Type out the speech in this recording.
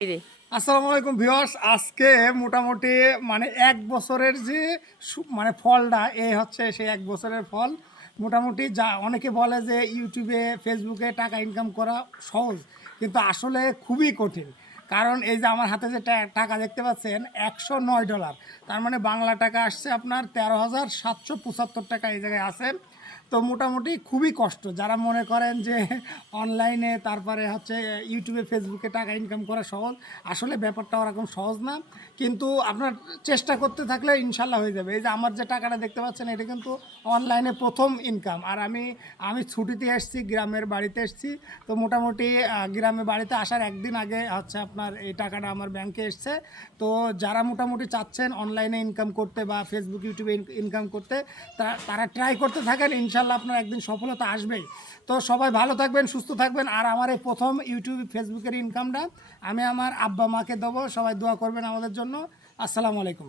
রে। আসসালামু আলাইকুম ভিউয়ার্স। আজকে মোটামুটি মানে ১ বছরের যে মানে ফলটা এই হচ্ছে সেই ১ বছরের ফল। মোটামুটি যা অনেকে বলে যে ইউটিউবে, ফেসবুকে টাকা ইনকাম করা সহজ, কিন্তু আসলে খুবই কঠিন। কারণ এই যে আমার হাতে যে টাকা দেখতে পাচ্ছেন $১০৯, তার মানে বাংলা টাকা আসছে আপনার ১৩,৭৭৫ টাকা এই জায়গায় আছে। তো মোটামুটি খুবই কষ্ট যারা মনে করেন যে অনলাইনে তারপরে হচ্ছে ইউটিউবে, ফেসবুকে টাকা ইনকাম করা সহজ। আসলে ব্যাপারটা ওরকম সহজ না, কিন্তু আপনার চেষ্টা করতে থাকলে ইনশাল্লাহ হয়ে যাবে। এই যে আমার যে টাকাটা দেখতে পাচ্ছেন এটা কিন্তু অনলাইনে প্রথম ইনকাম। আর আমি ছুটিতে এসেছি, গ্রামের বাড়িতে এসেছি। তো মোটামুটি গ্রামের বাড়িতে আসার একদিন আগে হচ্ছে আপনার এই টাকাটা আমার ব্যাংকে এসছে। তো যারা মোটামুটি চাচ্ছেন অনলাইনে ইনকাম করতে বা ফেসবুক, ইউটিউবে ইনকাম করতে, তারা ট্রাই করতে থাকেন, ইনশাল্লাহ আপনার একদিন সফলতা আসবেই। তো সবাই ভালো থাকবেন, সুস্থ থাকবেন। আর আমার এই প্রথম ইউটিউব, ফেসবুকের ইনকামটা আমি আমার আব্বা মাকে দেবো। সবাই দোয়া করবেন আমাদের জন্য। আসসালামু আলাইকুম।